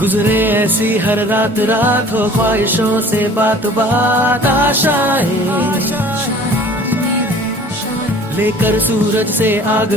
गुजरे ऐसी हर रात रात हो ख्वाहिशों से बात बात आशाएं लेकर सूरज से आग